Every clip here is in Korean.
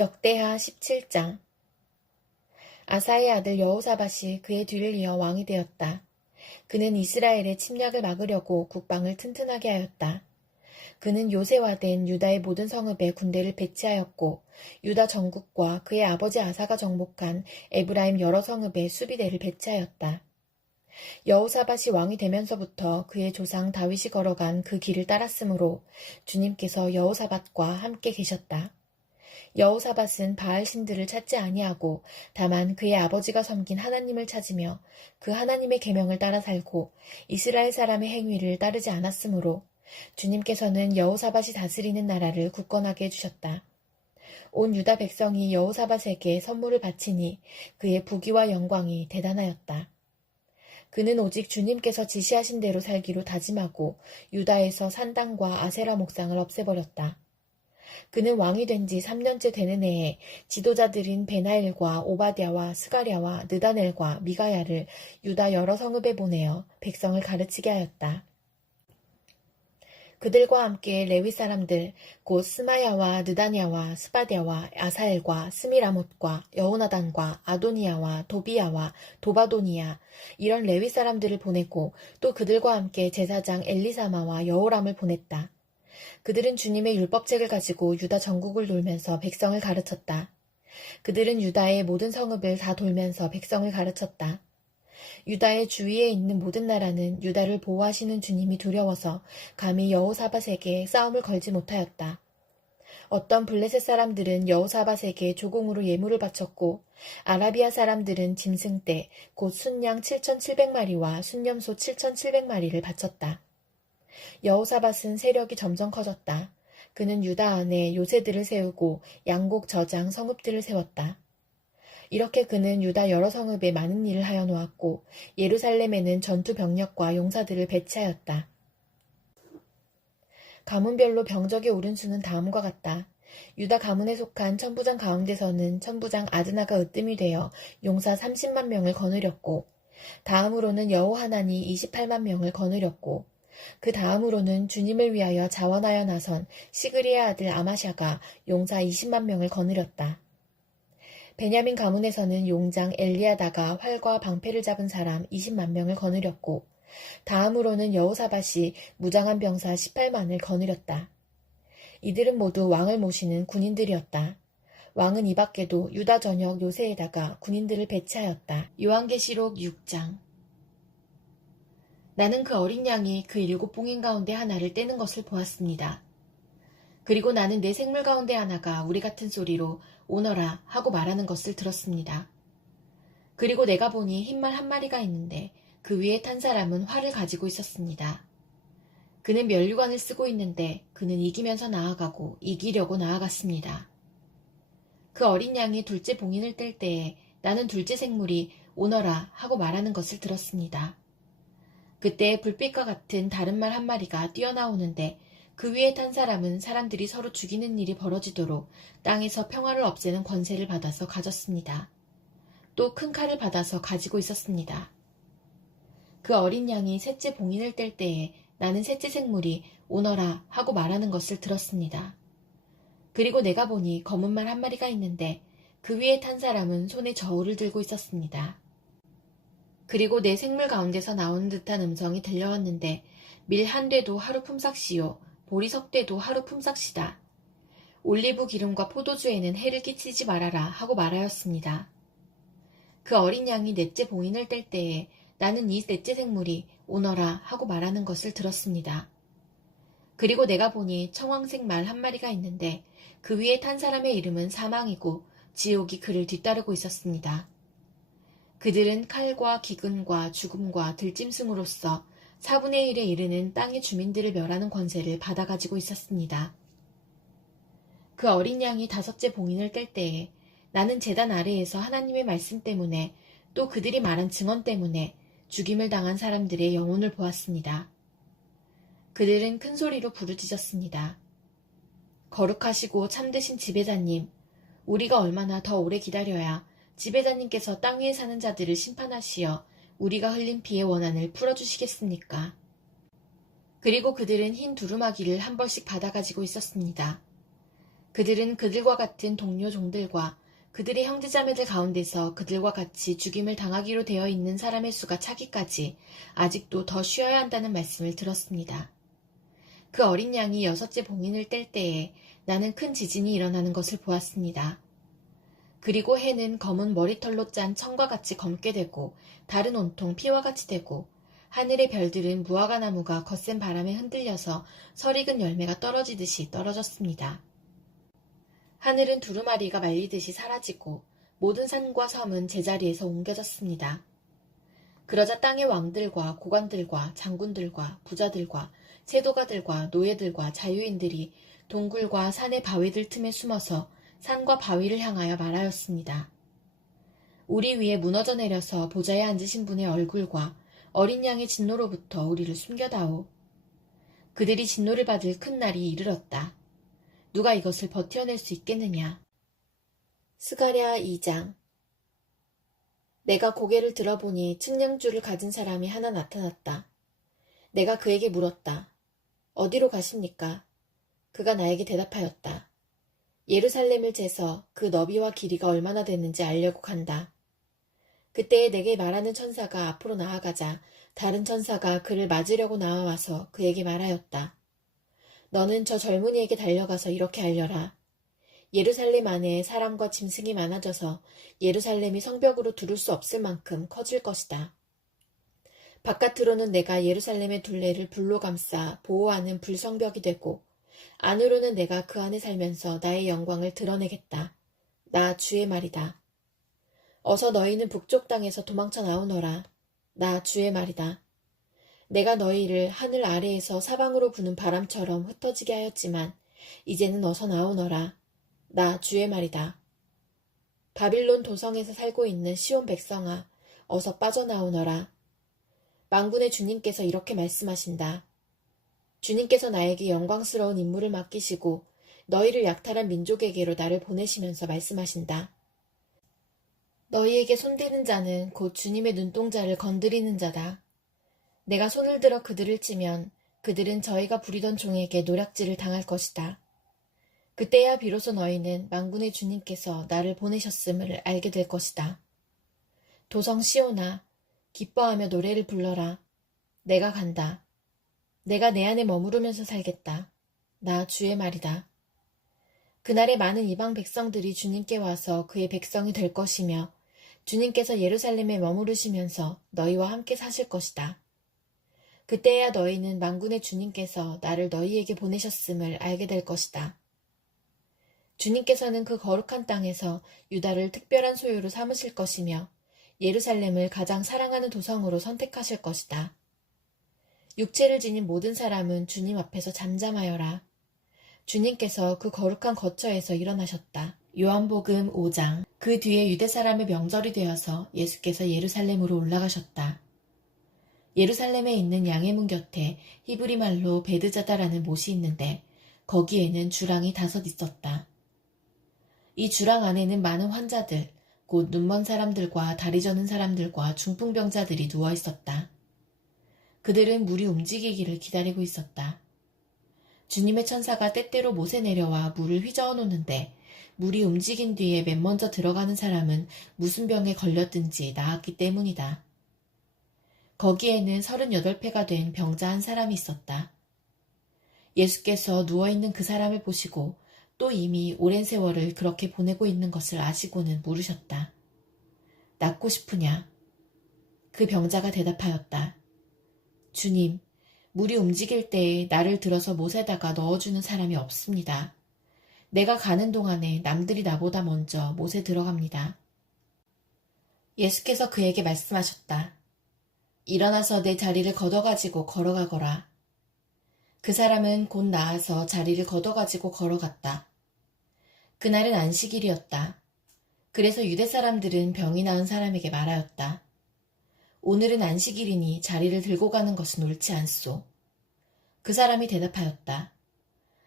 역대하 17장. 아사의 아들 여호사밧이 그의 뒤를 이어 왕이 되었다. 그는 이스라엘의 침략을 막으려고 국방을 튼튼하게 하였다. 그는 요새화된 유다의 모든 성읍에 군대를 배치하였고 유다 전국과 그의 아버지 아사가 정복한 에브라임 여러 성읍에 수비대를 배치하였다. 여호사밧이 왕이 되면서부터 그의 조상 다윗이 걸어간 그 길을 따랐으므로 주님께서 여호사밧과 함께 계셨다. 여호사밧은 바알 신들을 찾지 아니하고 다만 그의 아버지가 섬긴 하나님을 찾으며 그 하나님의 계명을 따라 살고 이스라엘 사람의 행위를 따르지 않았으므로 주님께서는 여호사밧이 다스리는 나라를 굳건하게 해주셨다. 온 유다 백성이 여호사밧에게 선물을 바치니 그의 부귀와 영광이 대단하였다. 그는 오직 주님께서 지시하신 대로 살기로 다짐하고 유다에서 산당과 아세라 목상을 없애버렸다. 그는 왕이 된 지 3년째 되는 해에 지도자들인 베나엘과 오바댜와 스가랴와 느다넬과 미가야를 유다 여러 성읍에 보내어 백성을 가르치게 하였다. 그들과 함께 레위 사람들 곧 스마야와 느다냐와 스바댜와 아사엘과 스미라못과 여호나단과 아도니야와 도비야와 도바도니야 이런 레위 사람들을 보내고 또 그들과 함께 제사장 엘리사마와 여호람을 보냈다. 그들은 주님의 율법책을 가지고 유다 전국을 돌면서 백성을 가르쳤다. 그들은 유다의 모든 성읍을 다 돌면서 백성을 가르쳤다. 유다의 주위에 있는 모든 나라는 유다를 보호하시는 주님이 두려워서 감히 여호사밧에게 싸움을 걸지 못하였다. 어떤 블레셋 사람들은 여호사밧에게 조공으로 예물을 바쳤고 아라비아 사람들은 짐승떼 곧 순양 7,700마리와 순념소 7,700마리를 바쳤다. 여호사밧은 세력이 점점 커졌다. 그는 유다 안에 요새들을 세우고 양곡 저장 성읍들을 세웠다. 이렇게 그는 유다 여러 성읍에 많은 일을 하여 놓았고 예루살렘에는 전투 병력과 용사들을 배치하였다. 가문별로 병적의 오른 수는 다음과 같다. 유다 가문에 속한 천부장 가운데서는 천부장 아드나가 으뜸이 되어 용사 30만 명을 거느렸고 다음으로는 여호하난이 28만 명을 거느렸고 그 다음으로는 주님을 위하여 자원하여 나선 시그리의 아들 아마샤가 용사 20만 명을 거느렸다. 베냐민 가문에서는 용장 엘리야다가 활과 방패를 잡은 사람 20만 명을 거느렸고 다음으로는 여호사밧이 무장한 병사 18만을 거느렸다. 이들은 모두 왕을 모시는 군인들이었다. 왕은 이 밖에도 유다 전역 요새에다가 군인들을 배치하였다. 요한계시록 6장. 나는 그 어린 양이 그 7봉인 가운데 하나를 떼는 것을 보았습니다. 그리고 나는 내 생물 가운데 하나가 우리 같은 소리로 오너라 하고 말하는 것을 들었습니다. 그리고 내가 보니 흰말 한 마리가 있는데 그 위에 탄 사람은 활을 가지고 있었습니다. 그는 면류관을 쓰고 있는데 그는 이기면서 나아가고 이기려고 나아갔습니다. 그 어린 양이 둘째 봉인을 뗄 때에 나는 둘째 생물이 오너라 하고 말하는 것을 들었습니다. 그때 불빛과 같은 다른 말 한 마리가 뛰어나오는데 그 위에 탄 사람은 사람들이 서로 죽이는 일이 벌어지도록 땅에서 평화를 없애는 권세를 받아서 가졌습니다. 또 큰 칼을 받아서 가지고 있었습니다. 그 어린 양이 셋째 봉인을 뗄 때에 나는 셋째 생물이 오너라 하고 말하는 것을 들었습니다. 그리고 내가 보니 검은 말 한 마리가 있는데 그 위에 탄 사람은 손에 저울을 들고 있었습니다. 그리고 내 생물 가운데서 나오는 듯한 음성이 들려왔는데 밀 한 대도 하루 품삯이요 보리석 대도 하루 품삯이다. 올리브 기름과 포도주에는 해를 끼치지 말아라 하고 말하였습니다. 그 어린 양이 넷째 봉인을 뗄 때에 나는 이 넷째 생물이 오너라 하고 말하는 것을 들었습니다. 그리고 내가 보니 청황색 말 한 마리가 있는데 그 위에 탄 사람의 이름은 사망이고 지옥이 그를 뒤따르고 있었습니다. 그들은 칼과 기근과 죽음과 들짐승으로써 4분의 1에 이르는 땅의 주민들을 멸하는 권세를 받아가지고 있었습니다. 그 어린 양이 다섯째 봉인을 뗄 때에 나는 제단 아래에서 하나님의 말씀 때문에 또 그들이 말한 증언 때문에 죽임을 당한 사람들의 영혼을 보았습니다. 그들은 큰 소리로 부르짖었습니다. 거룩하시고 참되신 지배자님, 우리가 얼마나 더 오래 기다려야 지배자님께서 땅 위에 사는 자들을 심판하시어 우리가 흘린 피의 원한을 풀어주시겠습니까? 그리고 그들은 흰 두루마기를 한 벌씩 받아가지고 있었습니다. 그들은 그들과 같은 동료 종들과 그들의 형제자매들 가운데서 그들과 같이 죽임을 당하기로 되어 있는 사람의 수가 차기까지 아직도 더 쉬어야 한다는 말씀을 들었습니다. 그 어린 양이 6째 봉인을 뗄 때에 나는 큰 지진이 일어나는 것을 보았습니다. 그리고 해는 검은 머리털로 짠 청과 같이 검게 되고 달은 온통 피와 같이 되고 하늘의 별들은 무화과나무가 거센 바람에 흔들려서 설익은 열매가 떨어지듯이 떨어졌습니다. 하늘은 두루마리가 말리듯이 사라지고 모든 산과 섬은 제자리에서 옮겨졌습니다. 그러자 땅의 왕들과 고관들과 장군들과 부자들과 세도가들과 노예들과 자유인들이 동굴과 산의 바위들 틈에 숨어서 산과 바위를 향하여 말하였습니다. 우리 위에 무너져 내려서 보좌에 앉으신 분의 얼굴과 어린 양의 진노로부터 우리를 숨겨다오. 그들이 진노를 받을 큰 날이 이르렀다. 누가 이것을 버텨낼 수 있겠느냐. 스가랴 2장. 내가 고개를 들어보니 측량줄을 가진 사람이 하나 나타났다. 내가 그에게 물었다. 어디로 가십니까? 그가 나에게 대답하였다. 예루살렘을 재서 그 너비와 길이가 얼마나 되는지 알려고 간다. 그때에 내게 말하는 천사가 앞으로 나아가자 다른 천사가 그를 맞으려고 나와와서 그에게 말하였다. 너는 저 젊은이에게 달려가서 이렇게 알려라. 예루살렘 안에 사람과 짐승이 많아져서 예루살렘이 성벽으로 두를 수 없을 만큼 커질 것이다. 바깥으로는 내가 예루살렘의 둘레를 불로 감싸 보호하는 불성벽이 되고 안으로는 내가 그 안에 살면서 나의 영광을 드러내겠다. 나 주의 말이다. 어서 너희는 북쪽 땅에서 도망쳐 나오너라. 나 주의 말이다. 내가 너희를 하늘 아래에서 사방으로 부는 바람처럼 흩어지게 하였지만 이제는 어서 나오너라. 나 주의 말이다. 바빌론 도성에서 살고 있는 시온 백성아, 어서 빠져나오너라. 만군의 주님께서 이렇게 말씀하신다. 주님께서 나에게 영광스러운 임무를 맡기시고 너희를 약탈한 민족에게로 나를 보내시면서 말씀하신다. 너희에게 손대는 자는 곧 주님의 눈동자를 건드리는 자다. 내가 손을 들어 그들을 찌면 그들은 저희가 부리던 종에게 노략질을 당할 것이다. 그때야 비로소 너희는 만군의 주님께서 나를 보내셨음을 알게 될 것이다. 도성 시온아, 기뻐하며 노래를 불러라. 내가 간다. 내가 내 안에 머무르면서 살겠다. 나 주의 말이다. 그날에 많은 이방 백성들이 주님께 와서 그의 백성이 될 것이며 주님께서 예루살렘에 머무르시면서 너희와 함께 사실 것이다. 그때야 너희는 만군의 주님께서 나를 너희에게 보내셨음을 알게 될 것이다. 주님께서는 그 거룩한 땅에서 유다를 특별한 소유로 삼으실 것이며 예루살렘을 가장 사랑하는 도성으로 선택하실 것이다. 육체를 지닌 모든 사람은 주님 앞에서 잠잠하여라. 주님께서 그 거룩한 거처에서 일어나셨다. 요한복음 5장. 그 뒤에 유대 사람의 명절이 되어서 예수께서 예루살렘으로 올라가셨다. 예루살렘에 있는 양의 문 곁에 히브리 말로 베드자다라는 못이 있는데 거기에는 주랑이 5 있었다. 이 주랑 안에는 많은 환자들, 곧 눈먼 사람들과 다리 저는 사람들과 중풍병자들이 누워 있었다. 그들은 물이 움직이기를 기다리고 있었다. 주님의 천사가 때때로 못에 내려와 물을 휘저어 놓는데 물이 움직인 뒤에 맨 먼저 들어가는 사람은 무슨 병에 걸렸든지 나았기 때문이다. 거기에는 38패가 된 병자 한 사람이 있었다. 예수께서 누워있는 그 사람을 보시고 또 이미 오랜 세월을 그렇게 보내고 있는 것을 아시고는 물으셨다. 낫고 싶으냐? 그 병자가 대답하였다. 주님, 물이 움직일 때에 나를 들어서 못에다가 넣어주는 사람이 없습니다. 내가 가는 동안에 남들이 나보다 먼저 못에 들어갑니다. 예수께서 그에게 말씀하셨다. 일어나서 내 자리를 걷어가지고 걸어가거라. 그 사람은 곧 나아서 자리를 걷어가지고 걸어갔다. 그날은 안식일이었다. 그래서 유대 사람들은 병이 나은 사람에게 말하였다. 오늘은 안식일이니 자리를 들고 가는 것은 옳지 않소. 그 사람이 대답하였다.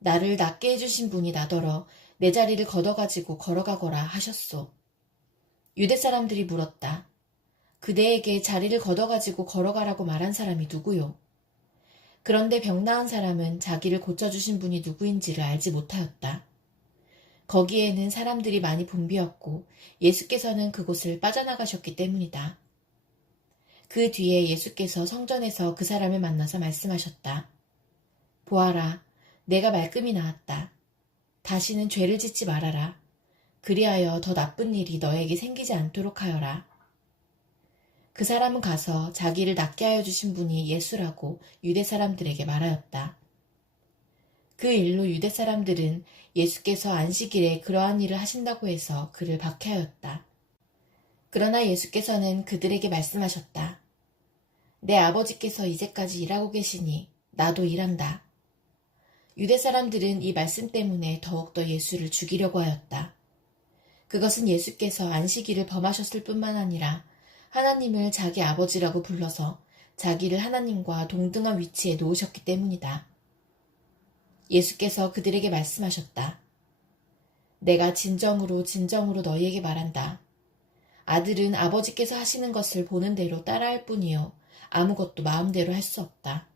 나를 낫게 해주신 분이 나더러 내 자리를 걷어가지고 걸어가거라 하셨소. 유대 사람들이 물었다. 그대에게 자리를 걷어가지고 걸어가라고 말한 사람이 누구요? 그런데 병 나은 사람은 자기를 고쳐주신 분이 누구인지를 알지 못하였다. 거기에는 사람들이 많이 붐비었고 예수께서는 그곳을 빠져나가셨기 때문이다. 그 뒤에 예수께서 성전에서 그 사람을 만나서 말씀하셨다. 보아라, 내가 말끔히 나았다. 다시는 죄를 짓지 말아라. 그리하여 더 나쁜 일이 너에게 생기지 않도록 하여라. 그 사람은 가서 자기를 낫게 하여 주신 분이 예수라고 유대 사람들에게 말하였다. 그 일로 유대 사람들은 예수께서 안식일에 그러한 일을 하신다고 해서 그를 박해하였다. 그러나 예수께서는 그들에게 말씀하셨다. 내 아버지께서 이제까지 일하고 계시니 나도 일한다. 유대 사람들은 이 말씀 때문에 더욱더 예수를 죽이려고 하였다. 그것은 예수께서 안식일을 범하셨을 뿐만 아니라 하나님을 자기 아버지라고 불러서 자기를 하나님과 동등한 위치에 놓으셨기 때문이다. 예수께서 그들에게 말씀하셨다. 내가 진정으로 진정으로 너희에게 말한다. 아들은 아버지께서 하시는 것을 보는 대로 따라할 뿐이요 아무것도 마음대로 할 수 없다.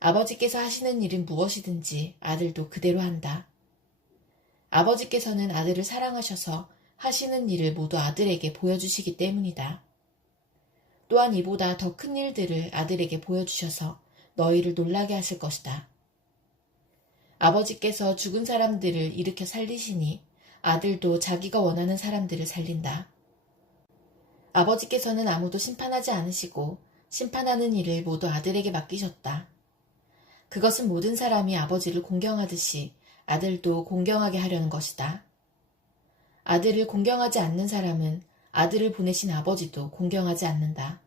아버지께서 하시는 일은 무엇이든지 아들도 그대로 한다. 아버지께서는 아들을 사랑하셔서 하시는 일을 모두 아들에게 보여주시기 때문이다. 또한 이보다 더 큰 일들을 아들에게 보여주셔서 너희를 놀라게 하실 것이다. 아버지께서 죽은 사람들을 일으켜 살리시니 아들도 자기가 원하는 사람들을 살린다. 아버지께서는 아무도 심판하지 않으시고 심판하는 일을 모두 아들에게 맡기셨다. 그것은 모든 사람이 아버지를 공경하듯이 아들도 공경하게 하려는 것이다. 아들을 공경하지 않는 사람은 아들을 보내신 아버지도 공경하지 않는다.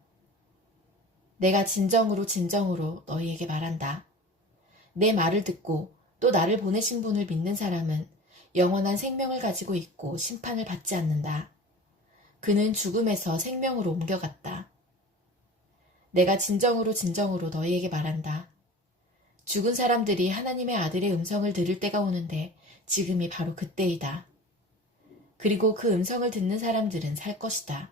내가 진정으로 진정으로 너희에게 말한다. 내 말을 듣고 또 나를 보내신 분을 믿는 사람은 영원한 생명을 가지고 있고 심판을 받지 않는다. 그는 죽음에서 생명으로 옮겨갔다. 내가 진정으로 진정으로 너희에게 말한다. 죽은 사람들이 하나님의 아들의 음성을 들을 때가 오는데 지금이 바로 그때이다. 그리고 그 음성을 듣는 사람들은 살 것이다.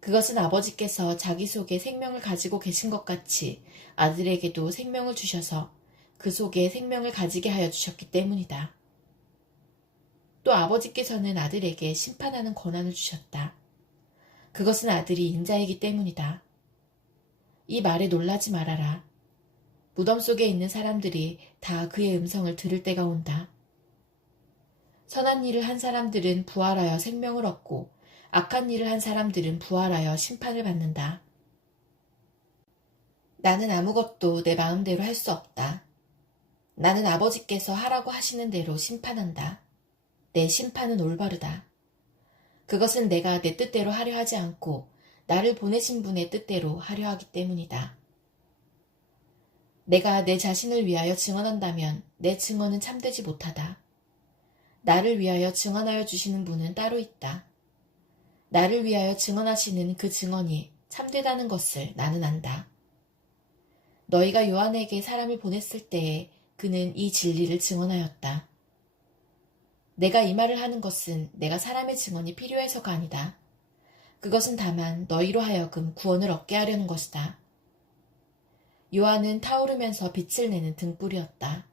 그것은 아버지께서 자기 속에 생명을 가지고 계신 것 같이 아들에게도 생명을 주셔서 그 속에 생명을 가지게 하여 주셨기 때문이다. 또 아버지께서는 아들에게 심판하는 권한을 주셨다. 그것은 아들이 인자이기 때문이다. 이 말에 놀라지 말아라. 무덤 속에 있는 사람들이 다 그의 음성을 들을 때가 온다. 선한 일을 한 사람들은 부활하여 생명을 얻고 악한 일을 한 사람들은 부활하여 심판을 받는다. 나는 아무것도 내 마음대로 할 수 없다. 나는 아버지께서 하라고 하시는 대로 심판한다. 내 심판은 올바르다. 그것은 내가 내 뜻대로 하려 하지 않고 나를 보내신 분의 뜻대로 하려 하기 때문이다. 내가 내 자신을 위하여 증언한다면 내 증언은 참되지 못하다. 나를 위하여 증언하여 주시는 분은 따로 있다. 나를 위하여 증언하시는 그 증언이 참되다는 것을 나는 안다. 너희가 요한에게 사람을 보냈을 때에 그는 이 진리를 증언하였다. 내가 이 말을 하는 것은 내가 사람의 증언이 필요해서가 아니다. 그것은 다만 너희로 하여금 구원을 얻게 하려는 것이다. 요한은 타오르면서 빛을 내는 등불이었다.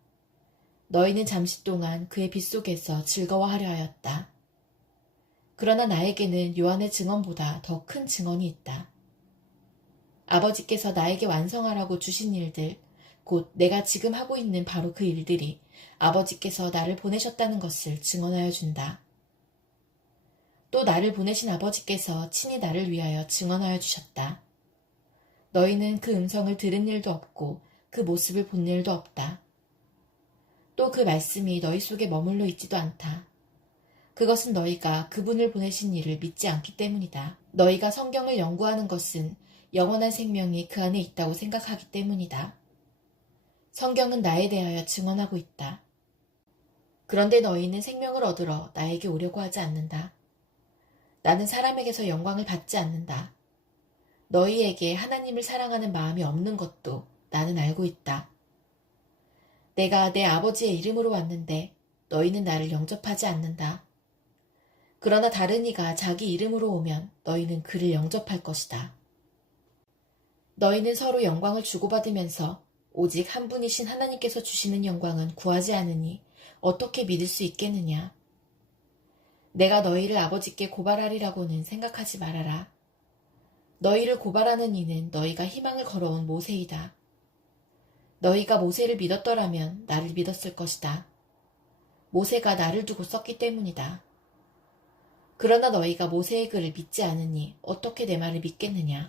너희는 잠시 동안 그의 빛 속에서 즐거워하려 하였다. 그러나 나에게는 요한의 증언보다 더 큰 증언이 있다. 아버지께서 나에게 완성하라고 주신 일들, 곧 내가 지금 하고 있는 바로 그 일들이 아버지께서 나를 보내셨다는 것을 증언하여 준다. 또 나를 보내신 아버지께서 친히 나를 위하여 증언하여 주셨다. 너희는 그 음성을 들은 일도 없고 그 모습을 본 일도 없다. 또 그 말씀이 너희 속에 머물러 있지도 않다. 그것은 너희가 그분을 보내신 이를 믿지 않기 때문이다. 너희가 성경을 연구하는 것은 영원한 생명이 그 안에 있다고 생각하기 때문이다. 성경은 나에 대하여 증언하고 있다. 그런데 너희는 생명을 얻으러 나에게 오려고 하지 않는다. 나는 사람에게서 영광을 받지 않는다. 너희에게 하나님을 사랑하는 마음이 없는 것도 나는 알고 있다. 내가 내 아버지의 이름으로 왔는데 너희는 나를 영접하지 않는다. 그러나 다른 이가 자기 이름으로 오면 너희는 그를 영접할 것이다. 너희는 서로 영광을 주고받으면서 오직 한 분이신 하나님께서 주시는 영광은 구하지 않으니 어떻게 믿을 수 있겠느냐? 내가 너희를 아버지께 고발하리라고는 생각하지 말아라. 너희를 고발하는 이는 너희가 희망을 걸어온 모세이다. 너희가 모세를 믿었더라면 나를 믿었을 것이다. 모세가 나를 두고 썼기 때문이다. 그러나 너희가 모세의 글을 믿지 않으니 어떻게 내 말을 믿겠느냐?